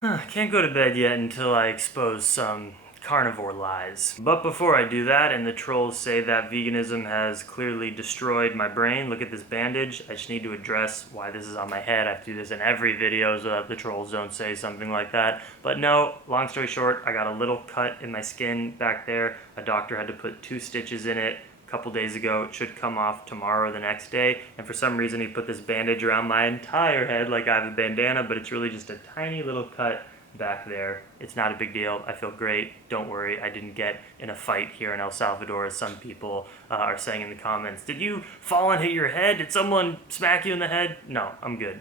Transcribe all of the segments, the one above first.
Can't go to bed yet until I expose some carnivore lies. But before I do that, and the trolls say that veganism has clearly destroyed my brain, look at this bandage. I just need to address why this is on my head. I have to do this in every video so that the trolls don't say something like that. But no, long story short, I got a little cut in my skin back there. A doctor had to put 2 stitches in it a couple days ago. It should come off tomorrow or the next day, and for some reason he put this bandage around my entire head like I have a bandana, but it's really just a tiny little cut back there. It's not a big deal. I feel great. Don't worry, I didn't get in a fight here in El Salvador, as some people are saying in the comments. Did you fall and hit your head? Did someone smack you in the head? No, I'm good.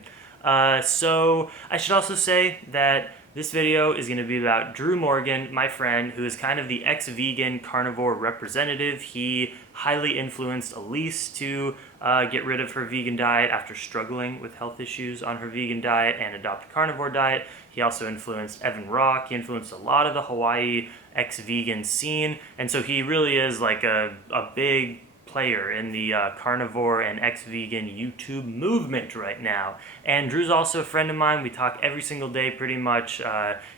So I should also say that this video is going to be about Drew Morgan, my friend, who is kind of the ex-vegan carnivore representative. He highly influenced Elise to get rid of her vegan diet after struggling with health issues on her vegan diet and adopt a carnivore diet. He also influenced Evan Rock. He influenced a lot of the Hawaii ex-vegan scene. And so he really is like a big player in the carnivore and ex-vegan YouTube movement right now. And Drew's also a friend of mine. We talk every single day pretty much.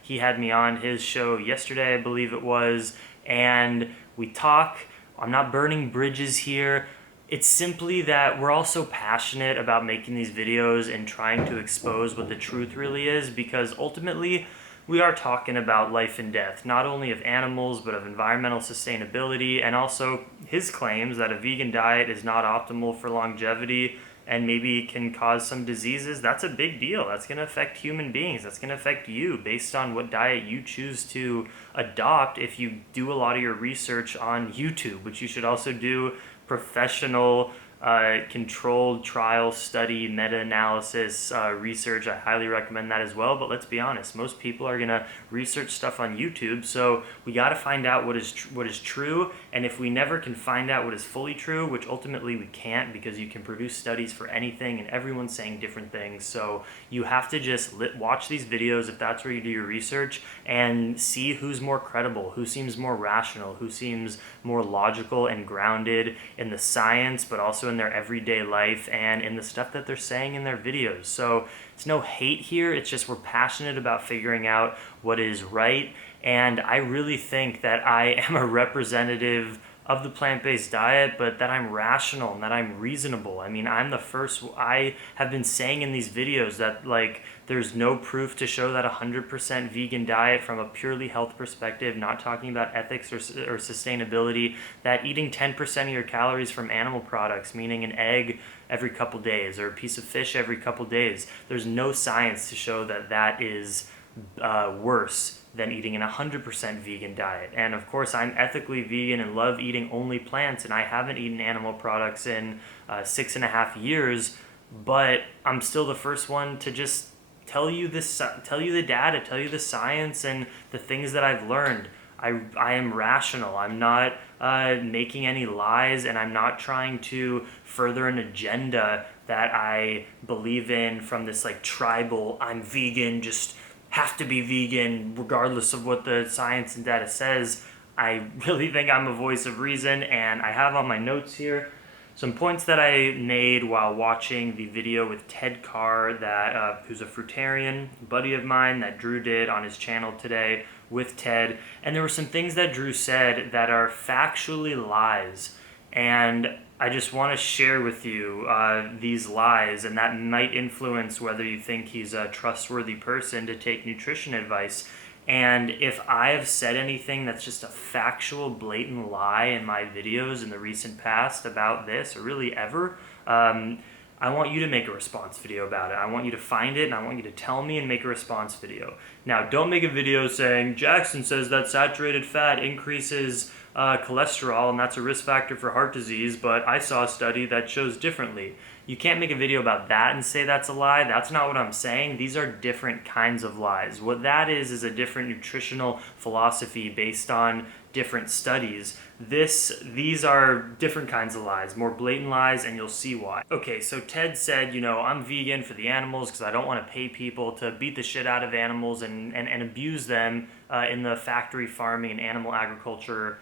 He had me on his show yesterday, I believe it was, and we talk. I'm not burning bridges here. It's simply that we're all so passionate about making these videos and trying to expose what the truth really is, because ultimately we are talking about life and death, not only of animals, but of environmental sustainability, and also his claims that a vegan diet is not optimal for longevity and maybe can cause some diseases. That's a big deal. That's going to affect human beings. That's going to affect you based on what diet you choose to adopt if you do a lot of your research on YouTube, which you should also do professional controlled trial study, meta-analysis, research. I highly recommend that as well. But let's be honest, most people are gonna research stuff on YouTube, so we got to find out what is true. And if we never can find out what is fully true, which ultimately we can't, because you can produce studies for anything and everyone's saying different things, so you have to just watch these videos if that's where you do your research and see who's more credible, who seems more rational, who seems more logical and grounded in the science, but also in their everyday life and in the stuff that they're saying in their videos. So it's no hate here, it's just we're passionate about figuring out what is right, and I really think that I am a representative of the plant-based diet, but that I'm rational and that I'm reasonable. I mean, I'm the first. I have been saying in these videos that like there's no proof to show that 100% vegan diet from a purely health perspective, not talking about ethics or sustainability, that eating 10% of your calories from animal products, meaning an egg every couple days or a piece of fish every couple days, there's no science to show that that is worse than eating an 100% vegan diet. And of course, I'm ethically vegan and love eating only plants, and I haven't eaten animal products in 6.5 years, but I'm still the first one to just tell you this, tell you the data, tell you the science and the things that I've learned. I am rational. I'm not making any lies, and I'm not trying to further an agenda that I believe in from this like tribal, I'm vegan, just have to be vegan regardless of what the science and data says. I really think I'm a voice of reason, and I have on my notes here some points that I made while watching the video with Ted Carr, that who's a fruitarian buddy of mine, that Drew did on his channel today with Ted. And there were some things that Drew said that are factually lies, and I just want to share with you these lies, and that might influence whether you think he's a trustworthy person to take nutrition advice. And if I have said anything that's just a factual, blatant lie in my videos in the recent past about this, or really ever, I want you to make a response video about it. I want you to find it, and I want you to tell me and make a response video. Now, don't make a video saying, Jackson says that saturated fat increases cholesterol, and that's a risk factor for heart disease, but I saw a study that shows differently. You can't make a video about that and say that's a lie. That's not what I'm saying. These are different kinds of lies. What that is a different nutritional philosophy based on different studies. These are different kinds of lies, more blatant lies, and you'll see why. Okay, so Ted said, I'm vegan for the animals because I don't want to pay people to beat the shit out of animals and abuse them in the factory farming and animal agriculture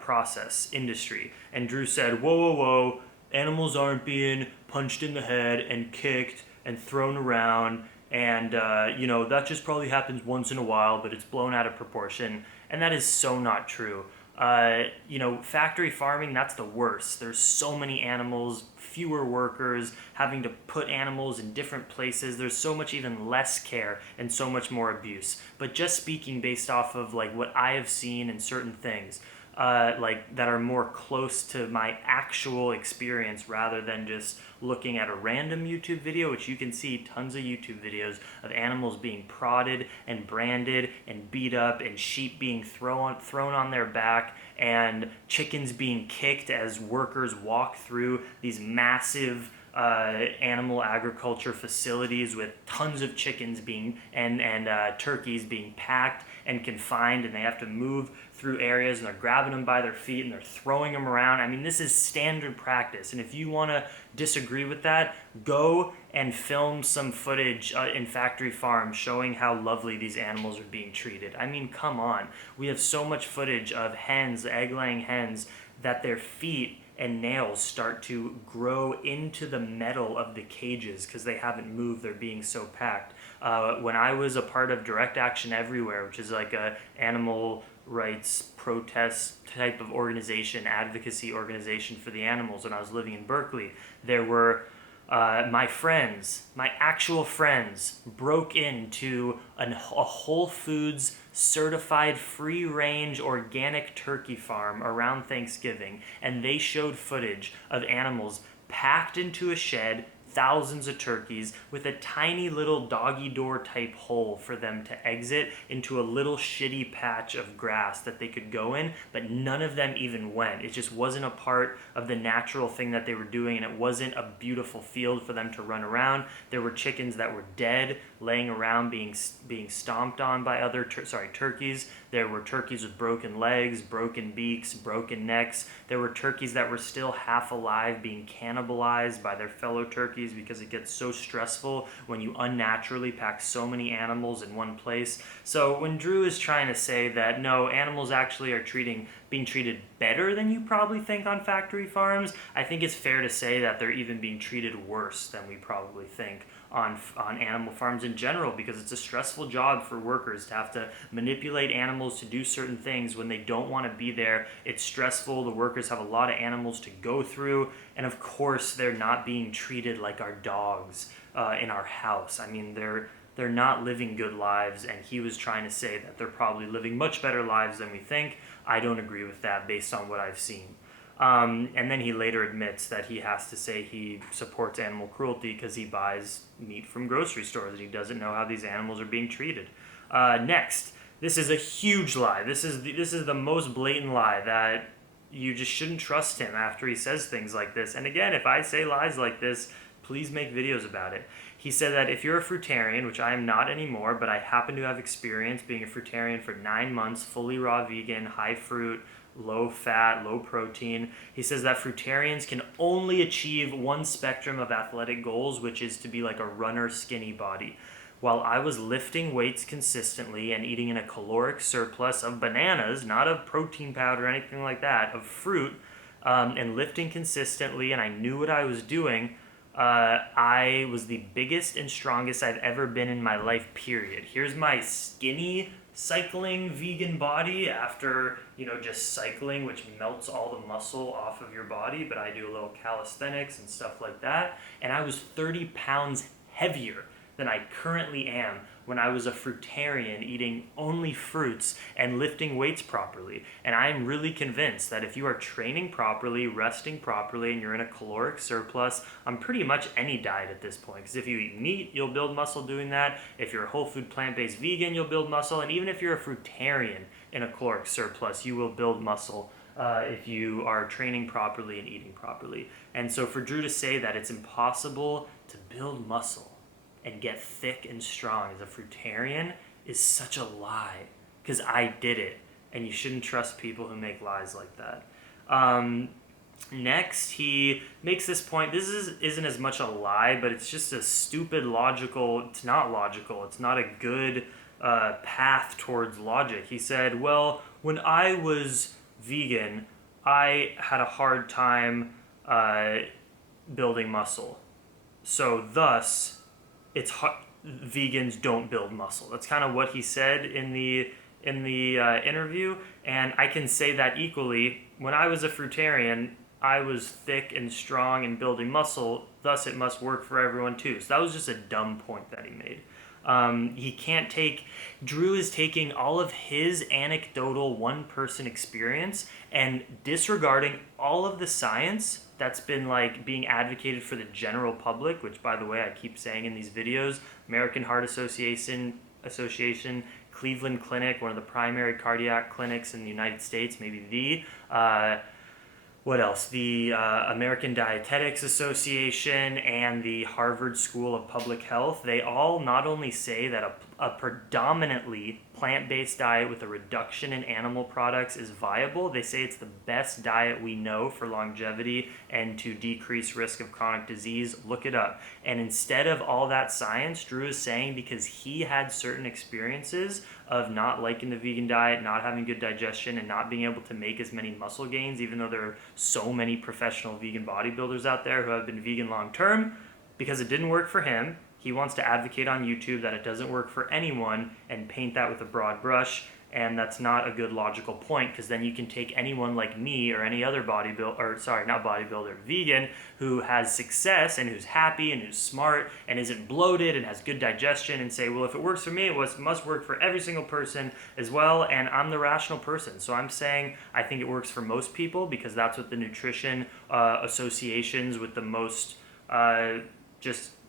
process industry. And Drew said, whoa, whoa, whoa, animals aren't being punched in the head and kicked and thrown around And, that just probably happens once in a while, but it's blown out of proportion. And that is so not true. Factory farming, that's the worst. There's so many animals, fewer workers, having to put animals in different places. There's so much even less care and so much more abuse. But just speaking based off of like what I have seen in certain things, that are more close to my actual experience rather than just looking at a random YouTube video, which you can see tons of YouTube videos of animals being prodded and branded and beat up and sheep being thrown on their back and chickens being kicked as workers walk through these massive animal agriculture facilities with tons of chickens being and turkeys being packed and confined, and they have to move through areas and they're grabbing them by their feet and they're throwing them around. I mean, this is standard practice, and if you want to disagree with that, go and film some footage in factory farms showing how lovely these animals are being treated. I mean, come on. We have so much footage of hens, egg-laying hens, that their feet and nails start to grow into the metal of the cages because they haven't moved, they're being so packed. When I was a part of Direct Action Everywhere, which is like a animal rights protest type of organization, advocacy organization for the animals, when I was living in Berkeley, there were my actual friends, broke into a Whole Foods certified free-range organic turkey farm around Thanksgiving, and they showed footage of animals packed into a shed, thousands of turkeys, with a tiny little doggy door type hole for them to exit into a little shitty patch of grass that they could go in, but none of them even went. It just wasn't a part of the natural thing that they were doing, and it wasn't a beautiful field for them to run around. There were chickens that were dead, laying around being stomped on by other turkeys. There were turkeys with broken legs, broken beaks, broken necks. There were turkeys that were still half alive being cannibalized by their fellow turkeys because it gets so stressful when you unnaturally pack so many animals in one place. So when Drew is trying to say that no, animals actually are being treated better than you probably think on factory farms, I think it's fair to say that they're even being treated worse than we probably think on animal farms in general, because it's a stressful job for workers to have to manipulate animals to do certain things when they don't want to be there. It's stressful. The workers have a lot of animals to go through, and of course they're not being treated like our dogs in our house. I mean, they're not living good lives, and he was trying to say that they're probably living much better lives than we think. I don't agree with that based on what I've seen. And then he later admits that he has to say he supports animal cruelty because he buys meat from grocery stores and he doesn't know how these animals are being treated. Next, this is a huge lie. This is the most blatant lie that you just shouldn't trust him after he says things like this. And again, if I say lies like this, please make videos about it. He said that if you're a fruitarian, which I am not anymore, but I happen to have experience being a fruitarian for 9 months, fully raw vegan, high fruit, low fat, low protein. He says that fruitarians can only achieve one spectrum of athletic goals, which is to be like a runner skinny body. While I was lifting weights consistently and eating in a caloric surplus of bananas, not of protein powder or anything like that, of fruit, and lifting consistently, and I knew what I was doing, I was the biggest and strongest I've ever been in my life, period. Here's my skinny cycling vegan body after just cycling, which melts all the muscle off of your body, but I do a little calisthenics and stuff like that, and I was 30 pounds heavier than I currently am when I was a fruitarian eating only fruits and lifting weights properly. And I'm really convinced that if you are training properly, resting properly, and you're in a caloric surplus on pretty much any diet at this point, because if you eat meat, you'll build muscle doing that. If you're a whole food plant-based vegan, you'll build muscle. And even if you're a fruitarian in a caloric surplus, you will build muscle if you are training properly and eating properly. And so for Drew to say that it's impossible to build muscle and get thick and strong as a fruitarian is such a lie, because I did it, and you shouldn't trust people who make lies like that. Next, he makes this point. This isn't as much a lie, but it's just a stupid logical. It's not logical. It's not a good path towards logic. He said, well, when I was vegan, I had a hard time building muscle. So thus, it's hard. vegans don't build muscle. That's kind of what he said in the interview, and I can say that equally. When I was a fruitarian, I was thick and strong and building muscle, thus it must work for everyone too. So that was just a dumb point that he made. He can't take, Drew is taking all of his anecdotal one-person experience and disregarding all of the science that's been like being advocated for the general public, which by the way, I keep saying in these videos, American Heart Association, Cleveland Clinic, one of the primary cardiac clinics in the United States, maybe what else? The American Dietetics Association and the Harvard School of Public Health, they all not only say that a predominantly plant-based diet with a reduction in animal products is viable, they say it's the best diet we know for longevity and to decrease risk of chronic disease. Look it up. And instead of all that science, Drew is saying because he had certain experiences of not liking the vegan diet, not having good digestion, and not being able to make as many muscle gains, even though there are so many professional vegan bodybuilders out there who have been vegan long term, because it didn't work for him. He wants to advocate on YouTube that it doesn't work for anyone and paint that with a broad brush, and that's not a good logical point, because then you can take anyone like me or any other vegan who has success and who's happy and who's smart and isn't bloated and has good digestion and say, well, if it works for me, it must work for every single person as well, and I'm the rational person. So I'm saying I think it works for most people because that's what the nutrition associations with the most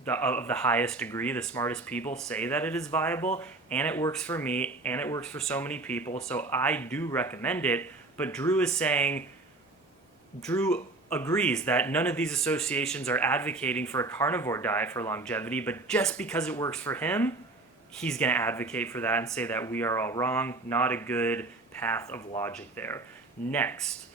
of the highest degree, the smartest people say that it is viable, and it works for me, and it works for so many people, so I do recommend it. But Drew agrees that none of these associations are advocating for a carnivore diet for longevity, but just because it works for him, he's going to advocate for that and say that we are all wrong. Not a good path of logic there. Next,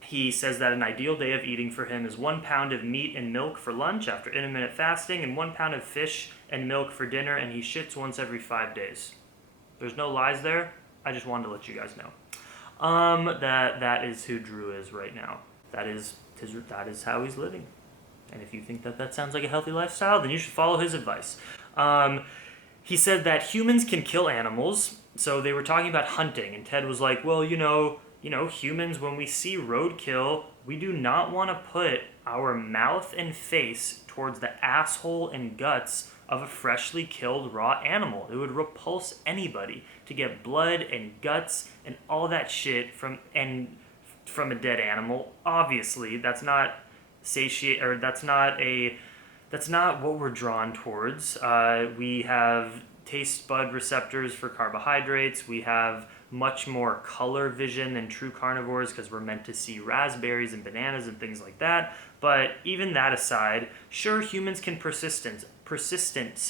he says that an ideal day of eating for him is 1 pound of meat and milk for lunch after intermittent fasting and 1 pound of fish and milk for dinner, and he shits once every 5 days. There's no lies there. I just wanted to let you guys know. That is who Drew is right now. That is how he's living. And if you think that sounds like a healthy lifestyle, then you should follow his advice. He said that humans can kill animals. So they were talking about hunting, and Ted was like, well, humans, when we see roadkill, we do not want to put our mouth and face towards the asshole and guts of a freshly killed raw animal. It would repulse anybody to get blood and guts and all that shit from a dead animal. Obviously, that's not what we're drawn towards. We have taste bud receptors for carbohydrates. We have much more color vision than true carnivores because we're meant to see raspberries and bananas and things like that. But even that aside, sure, humans can persistence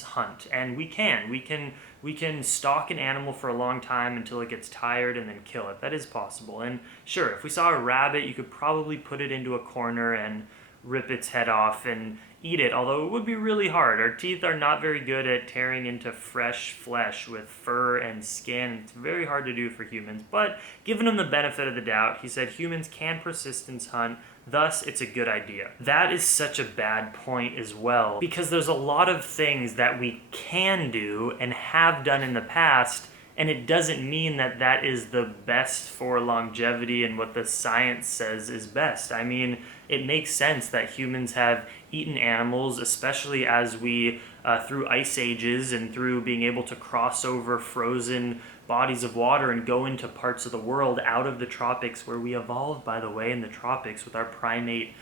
hunt, and we can stalk an animal for a long time until it gets tired and then kill it. That is possible. And sure, if we saw a rabbit, you could probably put it into a corner and rip its head off and eat it, although it would be really hard. Our teeth are not very good at tearing into fresh flesh with fur and skin. It's very hard to do for humans, but giving them the benefit of the doubt, he said humans can persistence hunt, thus it's a good idea. That is such a bad point as well, because there's a lot of things that we can do and have done in the past, and it doesn't mean that that is the best for longevity and what the science says is best. I mean, it makes sense that humans have eaten animals, especially as we, through ice ages and through being able to cross over frozen bodies of water and go into parts of the world out of the tropics, where we evolved, by the way, in the tropics with our primate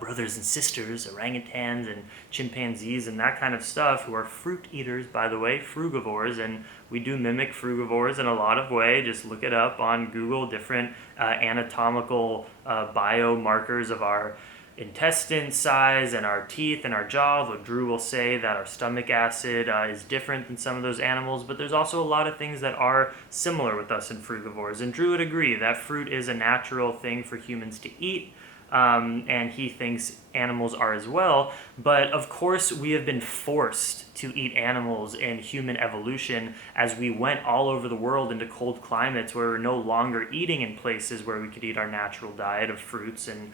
brothers and sisters, orangutans and chimpanzees and that kind of stuff, who are fruit eaters, by the way, frugivores, and we do mimic frugivores in a lot of ways. Just look it up on Google, different anatomical biomarkers of our intestine size and our teeth and our jaw. Although Drew will say that our stomach acid is different than some of those animals, but there's also a lot of things that are similar with us in frugivores, and Drew would agree that fruit is a natural thing for humans to eat. And he thinks animals are as well. But of course, we have been forced to eat animals in human evolution as we went all over the world into cold climates where we're no longer eating in places where we could eat our natural diet of fruits and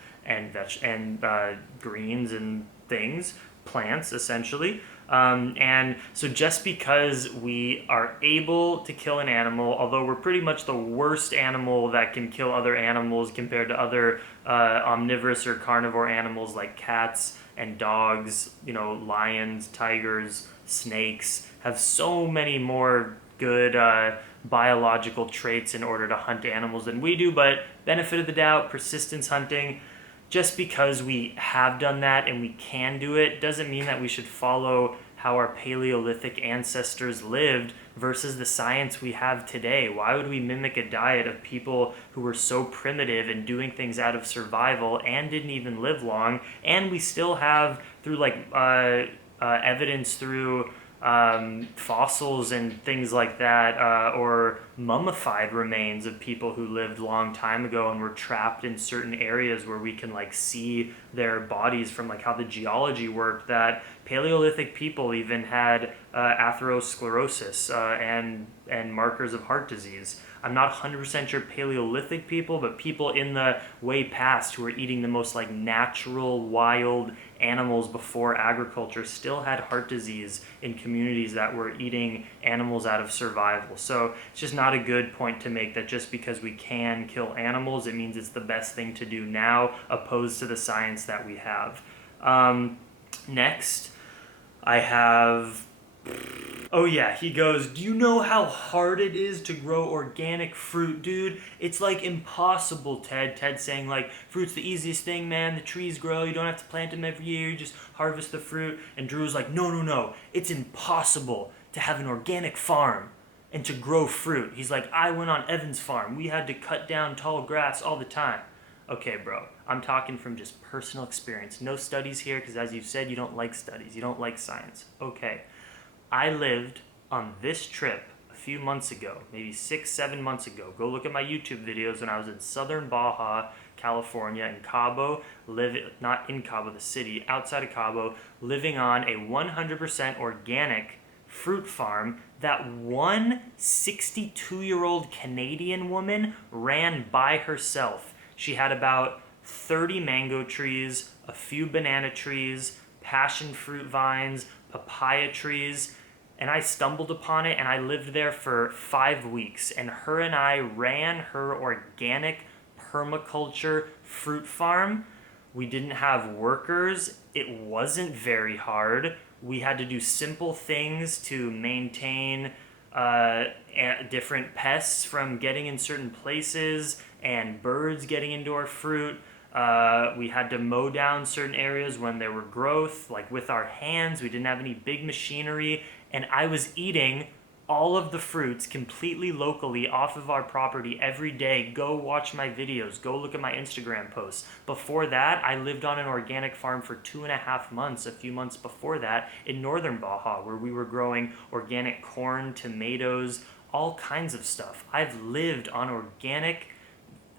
greens and things, plants essentially. And so just because we are able to kill an animal, although we're pretty much the worst animal that can kill other animals compared to other omnivorous or carnivore animals like cats and dogs, lions, tigers, snakes, have so many more good biological traits in order to hunt animals than we do. But benefit of the doubt, persistence hunting, just because we have done that and we can do it doesn't mean that we should follow how our Paleolithic ancestors lived versus the science we have today. Why would we mimic a diet of people who were so primitive and doing things out of survival and didn't even live long? And we still have, through evidence through fossils and things like that, or mummified remains of people who lived a long time ago and were trapped in certain areas where we can see their bodies from how the geology worked, that Paleolithic people even had atherosclerosis and markers of heart disease. I'm not 100% sure Paleolithic people, but people in the way past who were eating the most natural, wild animals before agriculture still had heart disease in communities that were eating animals out of survival. So it's just not a good point to make that just because we can kill animals, it means it's the best thing to do now, opposed to the science that we have. Next, I have... Oh yeah, he goes, do you know how hard it is to grow organic fruit, dude? It's impossible, Ted. Ted's saying fruit's the easiest thing, man. The trees grow, you don't have to plant them every year, you just harvest the fruit. And Drew's like, no, it's impossible to have an organic farm and to grow fruit. He's like, I went on Evan's farm. We had to cut down tall grass all the time. Okay, bro, I'm talking from just personal experience. No studies here, because as you've said, you don't like studies. You don't like science. Okay. I lived on this trip a few months ago, maybe 6-7 months ago. Go look at my YouTube videos when I was in southern Baja, California, in Cabo, not in Cabo, the city, outside of Cabo, living on a 100% organic fruit farm that one 62-year-old Canadian woman ran by herself. She had about 30 mango trees, a few banana trees, passion fruit vines, papaya trees, and I stumbled upon it, and I lived there for 5 weeks, and her and I ran her organic permaculture fruit farm. We didn't have workers. It wasn't very hard. We had to do simple things to maintain different pests from getting in certain places and birds getting into our fruit. We had to mow down certain areas when there were growth, with our hands. We didn't have any big machinery, and I was eating all of the fruits completely locally off of our property every day. Go watch my videos. Go look at my Instagram posts. Before that, I lived on an organic farm for 2.5 months, a few months before that, in northern Baja, where we were growing organic corn, tomatoes, all kinds of stuff. I've lived on organic,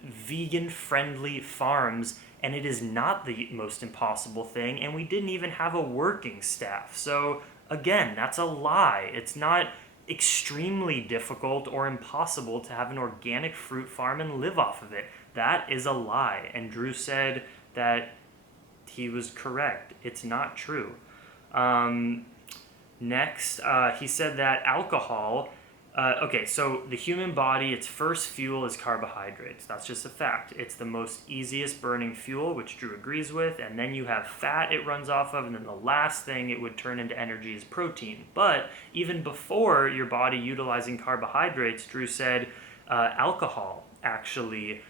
vegan-friendly farms, and it is not the most impossible thing, and we didn't even have a working staff. So again, that's a lie. It's not extremely difficult or impossible to have an organic fruit farm and live off of it. That is a lie, and Drew said that he was correct. It's not true. Next, he said that alcohol... okay, so the human body, its first fuel is carbohydrates. That's just a fact. It's the most easiest burning fuel, which Drew agrees with, and then you have fat it runs off of, and then the last thing it would turn into energy is protein. But even before your body utilizing carbohydrates, Drew said alcohol actually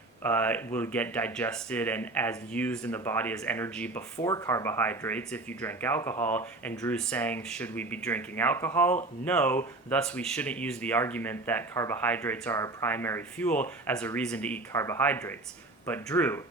will get digested and as used in the body as energy before carbohydrates if you drink alcohol. And Drew's saying, should we be drinking alcohol? No, thus we shouldn't use the argument that carbohydrates are our primary fuel as a reason to eat carbohydrates. But Drew,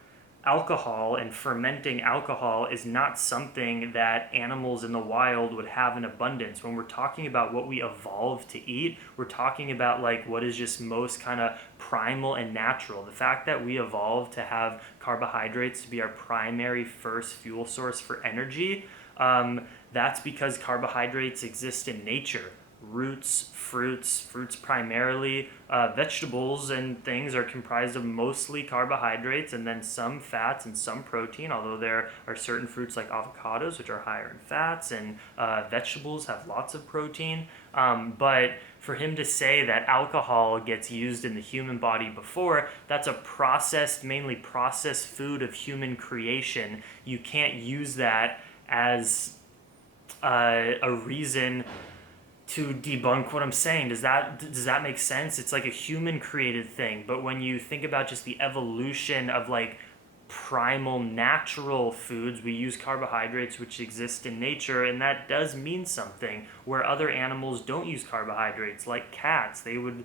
alcohol and fermenting alcohol is not something that animals in the wild would have in abundance. When we're talking about what we evolved to eat, we're talking about what is just most kind of primal and natural. The fact that we evolved to have carbohydrates to be our primary first fuel source for energy, that's because carbohydrates exist in nature. roots, fruits primarily, vegetables and things are comprised of mostly carbohydrates and then some fats and some protein, although there are certain fruits like avocados which are higher in fats, and vegetables have lots of protein. But for him to say that alcohol gets used in the human body before, that's a mainly processed food of human creation. You can't use that as a reason to debunk what I'm saying. Does that make sense? It's like a human created thing, but when you think about just the evolution of like primal natural foods, we use carbohydrates which exist in nature, and that does mean something. Where other animals don't use carbohydrates, like cats, they would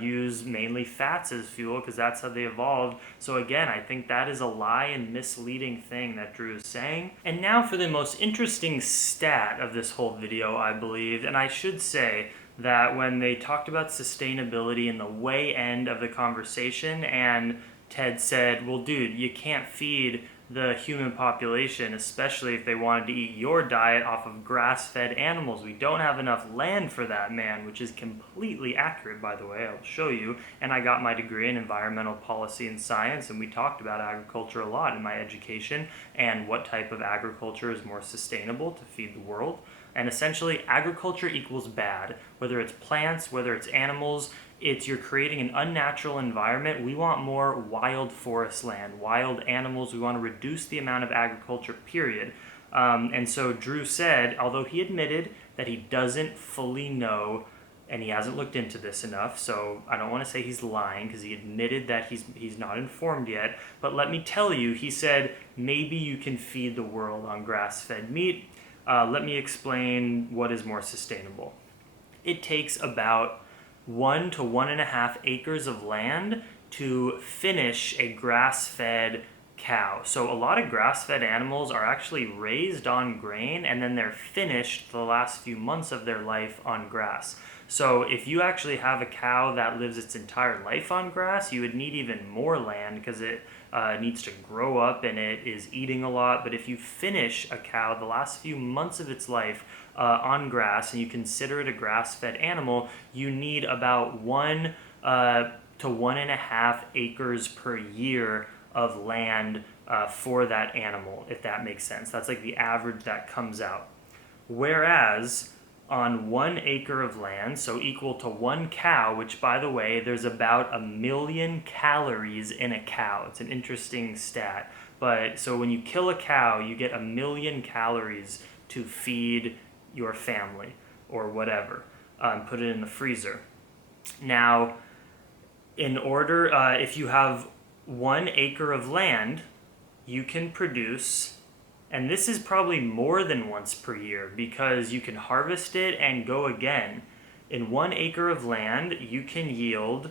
use mainly fats as fuel because that's how they evolved. So again, I think that is a lie and misleading thing that Drew is saying. And now for the most interesting stat of this whole video, I believe, and I should say that when they talked about sustainability in the way end of the conversation, and Ted said, well, dude, you can't feed the human population, especially if they wanted to eat your diet off of grass-fed animals. We don't have enough land for that, man, which is completely accurate, by the way. I'll show you. And I got my degree in environmental policy and science, and we talked about agriculture a lot in my education and what type of agriculture is more sustainable to feed the world. And essentially, agriculture equals bad. Whether it's plants, whether it's animals, you're creating an unnatural environment. We want more wild forest land, wild animals. We want to reduce the amount of agriculture, period. And so Drew said, although he admitted that he doesn't fully know and he hasn't looked into this enough, so I don't want to say he's lying because he admitted that he's not informed yet, but let me tell you, he said maybe you can feed the world on grass-fed meat. Let me explain what is more sustainable. It takes about 1 to 1.5 acres of land to finish a grass-fed cow. So a lot of grass-fed animals are actually raised on grain and then they're finished the last few months of their life on grass. So if you actually have a cow that lives its entire life on grass, you would need even more land because it needs to grow up and it is eating a lot. But if you finish a cow the last few months of its life on grass and you consider it a grass-fed animal, you need about 1 to 1.5 acres per year of land for that animal, if that makes sense. That's like the average that comes out. Whereas on 1 acre of land, so equal to 1 cow, which by the way, there's about 1 million calories in a cow. It's an interesting stat. But so when you kill a cow, you get 1 million calories to feed your family or whatever. Put it in the freezer. Now, in order, if you have 1 acre of land, you can produce, and this is probably more than once per year because you can harvest it and go again. In 1 acre of land, you can yield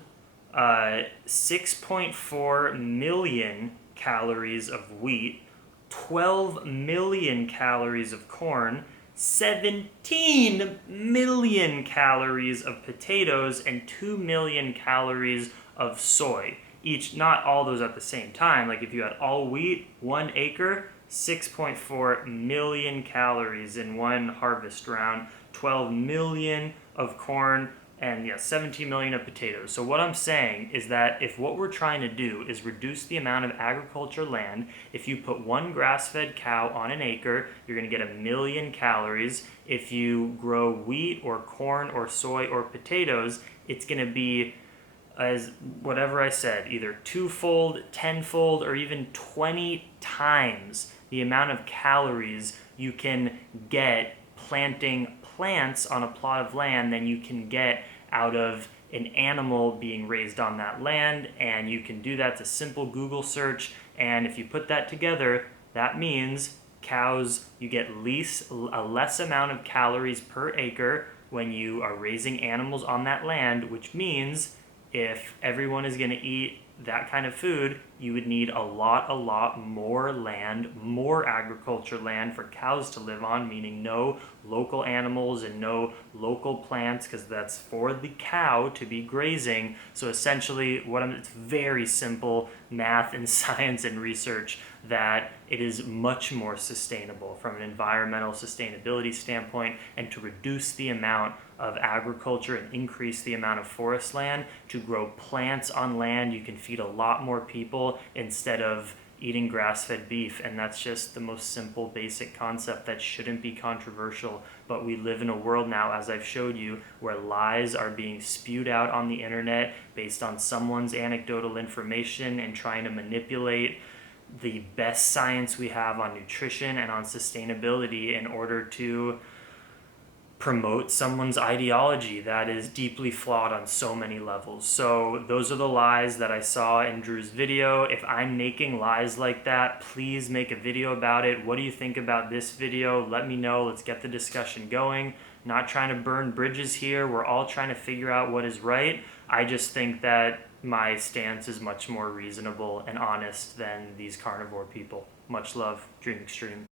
6.4 million calories of wheat, 12 million calories of corn, 17 million calories of potatoes, and 2 million calories of soy. Each, not all those at the same time. Like if you had all wheat, 1 acre, 6.4 million calories in one harvest round, 12 million of corn, and 17 million of potatoes. So what I'm saying is that if what we're trying to do is reduce the amount of agriculture land, if you put 1 grass-fed cow on an acre, you're going to get 1 million calories. If you grow wheat or corn or soy or potatoes, it's going to be, as whatever I said, either 2-fold, 10-fold, or even 20 times the amount of calories you can get planting plants on a plot of land than you can get out of an animal being raised on that land. And you can do that. It's a simple Google search, and if you put that together, that means cows, you get a less amount of calories per acre when you are raising animals on that land, which means if everyone is going to eat that kind of food, you would need a lot more land, more agriculture land for cows to live on, meaning no local animals and no local plants, because that's for the cow to be grazing. So essentially, it's very simple math and science and research that it is much more sustainable from an environmental sustainability standpoint, and to reduce the amount of agriculture and increase the amount of forest land to grow plants on land. You can feed a lot more people instead of eating grass-fed beef, and that's just the most simple basic concept that shouldn't be controversial. But we live in a world now, as I've showed you, where lies are being spewed out on the internet based on someone's anecdotal information and trying to manipulate the best science we have on nutrition and on sustainability in order to promote someone's ideology that is deeply flawed on so many levels. So those are the lies that I saw in Drew's video. If I'm making lies like that, please make a video about it. What do you think about this video? Let me know. Let's get the discussion going. Not trying to burn bridges here. We're all trying to figure out what is right. I just think that my stance is much more reasonable and honest than these carnivore people. Much love, Dream Extreme.